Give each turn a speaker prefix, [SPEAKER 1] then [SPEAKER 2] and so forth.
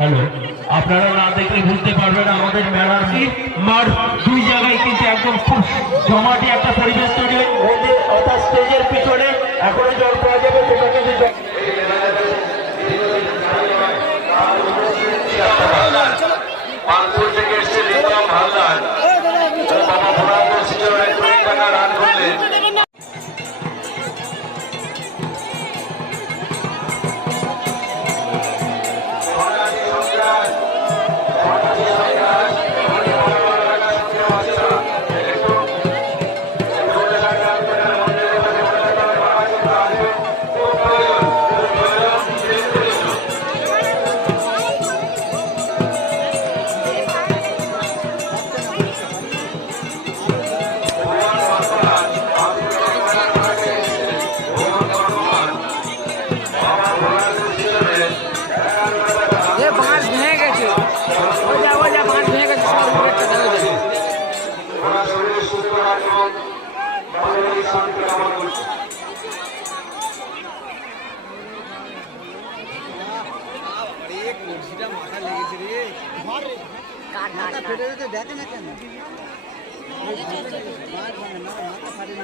[SPEAKER 1] hello, আপনারা না দেখলে বুঝতে পারবেন, আমাদের মেলার মাঠ দুই জায়গায় কিন্তু একদম খুব জমাটি একটা পরিবেশ
[SPEAKER 2] শান্তি কামনা করছি
[SPEAKER 3] দেখে না কেন মাথা ফাটে